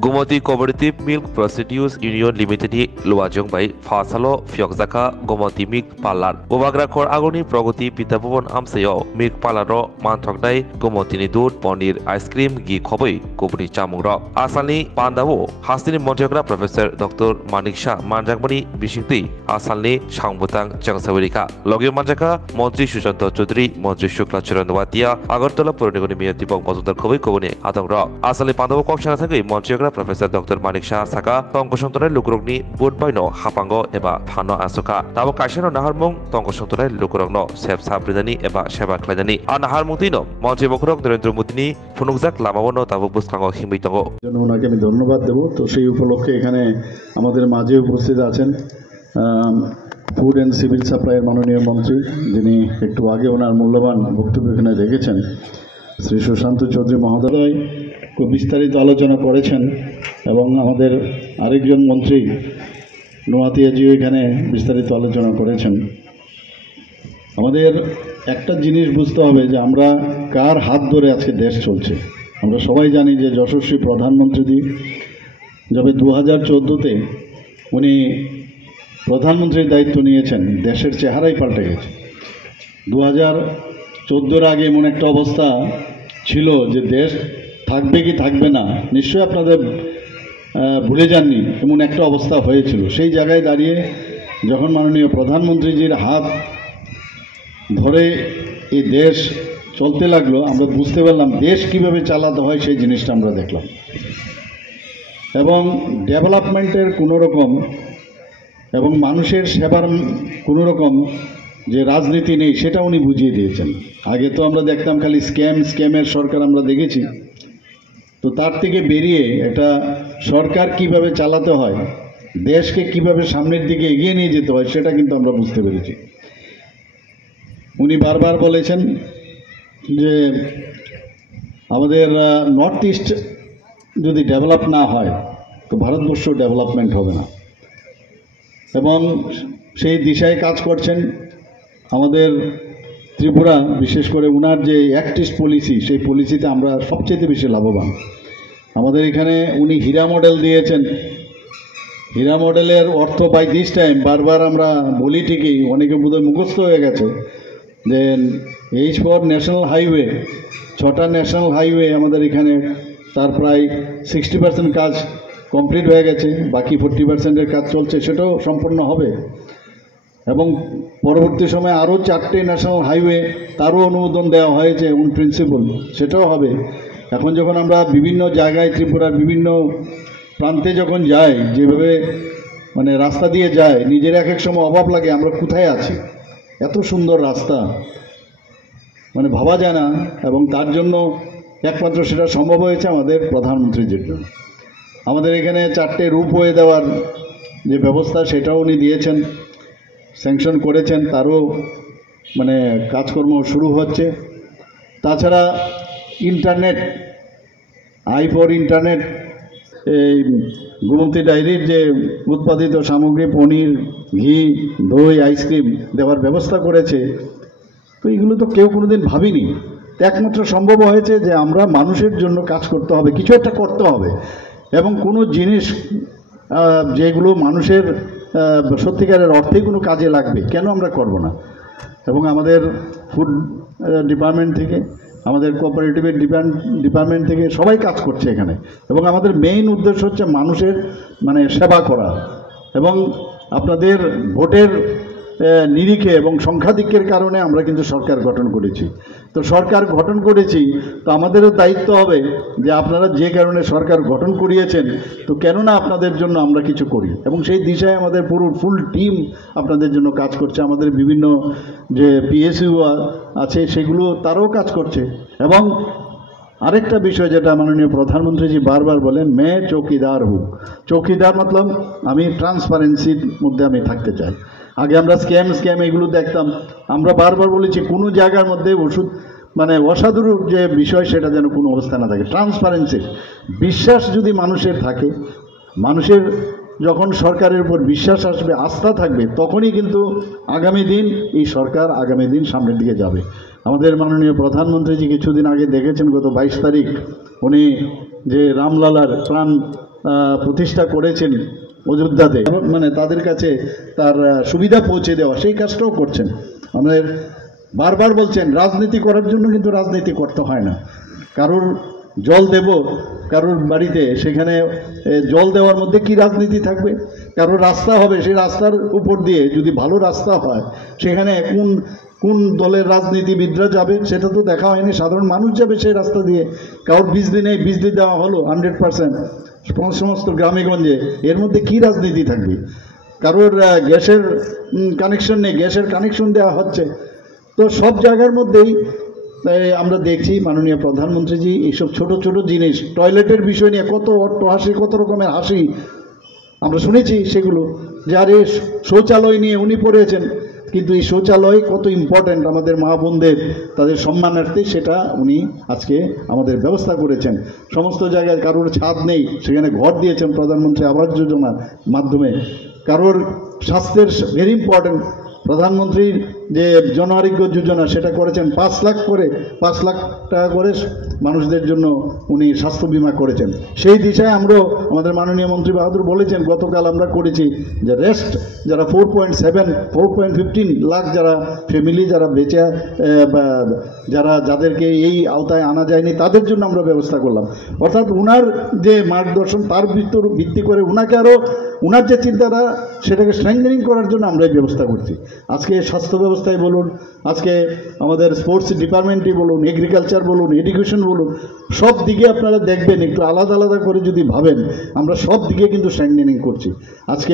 Gumoti Cooperative Milk Producers Union Limited Luajong by Fasalo Fiokzaka Gumoti Milk Parlor. Ubagra Kor Agoni Progoti Pitapon Amseo Milk Parlor Mantrokdai Gumotini Dud Ponir Ice Cream Gi Koboi Kubri Chamura. Asali Pandavo Hasini Montegra Professor Dr. Manik Shah Manjakmani Bishikti Asali Shangbutang Changsawirika. Logio Manjaka Montri Shushanto Chudri Montri Shukla Churanwatia Agartola Purnigoni Miatipok Mozutar Kobi Kobuni Atongra. Asali Pandavo Kokshanasaki Montregra Professor Dr. Manik Shah Saka Tongkosontorai Lukurogni Budbaino Hapango Eba Phano Asoka Tabo Kaishano Naharmung Tongkosontorai Lukurogno Seb Sabridani Eba Sheba Kladani Anaharmutino Montre Bokrok Narendra Modi Funukzak Lamawono Tabo Buskango Himitongo ওনাকে আমি ধন্যবাদ দেব। তো সেই উপলক্ষে এখানে আমাদের মাঝে উপস্থিত আছেন ফুড অ্যান্ড সিভিল সাপ্লাইয়ের মাননীয় মন্ত্রী, যিনি একটু আগে ওনার মূল্যবান বক্তব্য এখানে রেখেছেন, শ্রী সুশান্ত চৌধুরী মহোদয় খুব বিস্তারিত আলোচনা করেছেন এবং আমাদের আরেকজন মন্ত্রী নোয়াতিয়াজিও এখানে বিস্তারিত আলোচনা করেছেন। আমাদের একটা জিনিস বুঝতে হবে যে আমরা কার হাত ধরে আজকে দেশ চলছে। আমরা সবাই জানি যে যশস্বী প্রধানমন্ত্রী যবে 2014-তে উনি প্রধানমন্ত্রীর দায়িত্ব নিয়েছেন, দেশের চেহারাই পাল্টে গেছে। 2014-এর আগে এমন একটা অবস্থা ছিল যে দেশ থাকবে কি থাকবে না নিশ্চয়ই আপনাদের ভুলে যাননি, এমন একটা অবস্থা হয়েছিল। সেই জায়গায় দাঁড়িয়ে যখন মাননীয় প্রধানমন্ত্রীজির হাত ধরে এই দেশ চলতে লাগলো, আমরা বুঝতে পারলাম দেশ কিভাবে চালাতে হয়, সেই জিনিসটা আমরা দেখলাম। এবং ডেভেলপমেন্টের কোনো রকম এবং মানুষের সেবার কোনো রকম যে রাজনীতি নেই সেটা উনি বুঝিয়ে দিয়েছেন। আগে তো আমরা দেখতাম খালি স্ক্যামের সরকার আমরা দেখেছি। তো তার থেকে বেরিয়ে একটা সরকার কিভাবে চালাতে হয়, দেশকে কিভাবে সামনের দিকে এগিয়ে নিয়ে যেতে হয়, সেটা কিন্তু আমরা বুঝতে পেরেছি। উনি বারবার বলেছেন যে আমাদের নর্থ ইস্ট যদি ডেভেলপ না হয় তো ভারতবর্ষ ডেভেলপমেন্ট হবে না, এবং সেই দিশায় কাজ করছেন। আমাদের ত্রিপুরা বিশেষ করে উনার যে অ্যাক্টিস্ট পলিসি, সেই পলিসিতে আমরা সবচেয়ে বেশি লাভবান। আমাদের এখানে উনি হীরা মডেল দিয়েছেন। হীরা মডেলের অর্থ বাই দিস টাইম বারবার আমরা বলি ঠিকই, অনেকে বোধহয় মুখস্থ হয়ে গেছে যে H4 ন্যাশনাল হাইওয়ে, 6টা ন্যাশনাল হাইওয়ে আমাদের এখানে, তার প্রায় 60% কাজ কমপ্লিট হয়ে গেছে, বাকি 40%-এর কাজ চলছে, সেটাও সম্পন্ন হবে। এবং পরবর্তী সময়ে আরও 4টে ন্যাশনাল হাইওয়ে তারও অনুমোদন দেওয়া হয়েছে অন প্রিন্সিপাল, সেটাও হবে। এখন যখন আমরা বিভিন্ন জায়গায় ত্রিপুরার বিভিন্ন প্রান্তে যখন যাই, যেভাবে মানে রাস্তা দিয়ে যায়, নিজের এক এক সময় অভাব লাগে আমরা কোথায় আছি। এত সুন্দর রাস্তা মানে ভাবা যায় না, এবং তার জন্য একমাত্র সেটা সম্ভব হয়েছে আমাদের প্রধানমন্ত্রীর জন্য। আমাদের এখানে 4টে রূপওয়ে দেওয়ার যে ব্যবস্থা সেটাও উনি দিয়েছেন, স্যাংশন করেছেন, তারও মানে কাজকর্ম শুরু হচ্ছে। তাছাড়া ইন্টারনেট, i4 ইন্টারনেট, এই গুমতি ডায়েরির যে উৎপাদিত সামগ্রী পনির, ঘি, দই, আইসক্রিম দেওয়ার ব্যবস্থা করেছে। তো এগুলো তো কেউ কোনোদিন ভাবিনি। একমাত্র সম্ভব হয়েছে যে আমরা মানুষের জন্য কাজ করতে হবে, কিছু একটা করতে হবে, এবং কোনো জিনিস যেগুলো মানুষের সত্যিকারের অর্থেই কোনো কাজে লাগবে কেন আমরা করব না। এবং আমাদের ফুড ডিপার্টমেন্ট থেকে, আমাদের কোঅপারেটিভের ডিপার্টমেন্ট থেকে সবাই কাজ করছে এখানে, এবং আমাদের মেইন উদ্দেশ্য হচ্ছে মানুষের মানে সেবা করা। এবং আপনাদের ভোটের নিরিখে এবং সংখ্যাধিক্যের কারণে আমরা কিন্তু সরকার গঠন করেছি। তো সরকার গঠন করেছি, তো আমাদেরও দায়িত্ব হবে যে আপনারা যে কারণে সরকার গঠন করিয়েছেন, তো কেননা আপনাদের জন্য আমরা কিছু করি, এবং সেই দিশায় আমাদের পুরো ফুল টিম আপনাদের জন্য কাজ করছে। আমাদের বিভিন্ন যে PSU আছে সেগুলো তারাও কাজ করছে। এবং আরেকটা বিষয় যেটা মাননীয় প্রধানমন্ত্রীজি বারবার বলেন, মে চৌকিদার হুক। চৌকিদার মতলব আমি ট্রান্সপারেন্সির মধ্যে আমি থাকতে চাই। আগে আমরা স্ক্যাম এগুলো দেখতাম, আমরা বারবার বলেছি কোনো জায়গার মধ্যে ওষুধ মানে অসাধুর যে বিষয় সেটা যেন কোনো অবস্থা না থাকে। ট্রান্সপারেন্সি, বিশ্বাস যদি মানুষের থাকে, মানুষের যখন সরকারের উপর বিশ্বাস আসবে, আস্থা থাকবে, তখনই কিন্তু আগামী দিন এই সরকার আগামী দিন সামনের দিকে যাবে। আমাদের মাননীয় প্রধানমন্ত্রীজি কিছুদিন আগে দেখেছেন, গত 22 তারিখ উনি যে রামলালার প্রাণ প্রতিষ্ঠা করেছেন অযোধ্যাতে, মানে তাদের কাছে তার সুবিধা পৌঁছে দেওয়া, সেই কাজটাও করছেন। আমাদের বারবার বলছেন রাজনীতি করার জন্য কিন্তু রাজনীতি করতে হয় না। কারোর জল দেব কারোর বাড়িতে, সেখানে জল দেওয়ার মধ্যে কি রাজনীতি থাকবে? কারোর রাস্তা হবে, সেই রাস্তার উপর দিয়ে যদি ভালো রাস্তা হয়, সেখানে কোন দলের রাজনীতিবিদরা যাবে সেটা তো দেখা হয়নি, সাধারণ মানুষ যাবে সেই রাস্তা দিয়ে। কারোর বিজলি নেই, বিজলি দেওয়া হলো 100% সমস্ত গ্রামে গঞ্জে, এর মধ্যে কি রাজনীতি থাকবে? কারোর গ্যাসের কানেকশন নেই, গ্যাসের কানেকশন দেওয়া হচ্ছে। তো সব জায়গার মধ্যেই আমরা দেখছি মাননীয় প্রধানমন্ত্রীজি এইসব ছোট ছোট জিনিস, টয়লেটের বিষয় নিয়ে কত অট্টহাসি, কত রকমের হাসি আমরা শুনেছি, সেগুলো যে আরে শৌচালয় নিয়ে উনি পড়েছেন, কিন্তু এই শৌচালয় কত ইম্পর্ট্যান্ট আমাদের মা বোনদের, তাদের সম্মানার্থে সেটা উনি আজকে আমাদের ব্যবস্থা করেছেন। সমস্ত জায়গায় কারোর ছাদ নেই, সেখানে ঘর দিয়েছেন প্রধানমন্ত্রী আবাস যোজনার মাধ্যমে। কারোর স্বাস্থ্যের ভেরি ইম্পর্ট্যান্ট, প্রধানমন্ত্রীর যে জন আরোগ্য যোজনা সেটা করেছেন 5 লাখ টাকা করে মানুষদের জন্য উনি স্বাস্থ্য বিমা করেছেন। সেই দিশায় আমরাও আমাদের মাননীয় মন্ত্রী বাহাদুর বলেছেন, গতকাল আমরা করেছি যে রেস্ট যারা 4.15 লাখ যারা ফ্যামিলি যারা বেঁচে যাদেরকে এই আওতায় আনা যায়নি, তাদের জন্য আমরা ব্যবস্থা করলাম। অর্থাৎ উনার যে মার্গদর্শন, তার ভিত্তি করে উনাকে আরও উনার যে চিন্তাটা সেটাকে স্ট্রেংথেনিং করার জন্য আমরা এই ব্যবস্থা করছি। আজকে স্বাস্থ্য ব্যবস্থায় বলুন, আজকে আমাদের স্পোর্টস ডিপার্টমেন্টই বলুন, এগ্রিকালচার বলুন, এডুকেশন বলুন, সব দিকে আপনারা দেখবেন একটু আলাদা আলাদা করে যদি ভাবেন, আমরা সব দিকে কিন্তু স্ট্রেংথেনিং করছি। আজকে